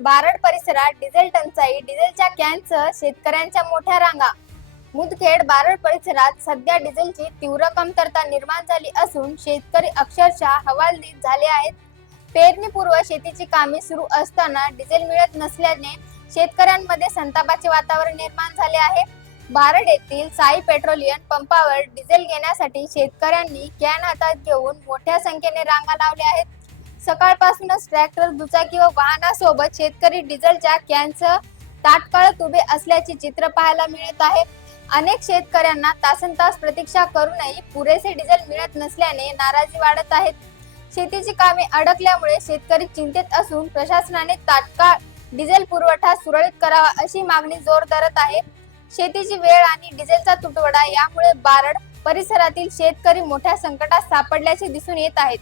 बारड परिसरात डिझेल टंचाई, डिझेलच्या कॅनसह शेतकऱ्यांच्या मोठ्या रांगा. मुदखेड बारड परिसरात सध्या डिझेलची तीव्र कमतरता निर्माण झाली असून शेतकरी अक्षरशः हवालदिल झाले आहेत. पेरणीपूर्व शेतीची कामे सुरू असताना डिझेल मिळत नसल्याने शेतकऱ्यांमध्ये संतापाचे वातावरण निर्माण झाले आहे. बारड येथील साई पेट्रोलियम पंपावर डिझेल घेण्यासाठी शेतकऱ्यांनी कॅन हातात घेऊन मोठ्या संख्येने रांगा लावल्या आहेत. सकाळपासूनच ट्रॅक्टर, दुचाकी व वाहनासोबत शेतकरी डिझेलच्या कॅनसह ताटकळत उभे असल्याचे चित्र पाहायला मिळत आहे. अनेक शेतकऱ्यांना तासनतास प्रतीक्षा करूनही पुरेसे डिझेल मिळत नसल्याने नाराजी वाढत आहेत. शेतीची कामे अडकल्यामुळे शेतकरी चिंतेत असून प्रशासनाने तात्काळ डिझेल पुरवठा सुरळीत करावा अशी मागणी जोर धरत आहे. शेतीची वेळ आणि डिझेलचा तुटवडा यामुळे बारड परिसरातील शेतकरी मोठ्या संकटात सापडल्याचे दिसून येत आहेत.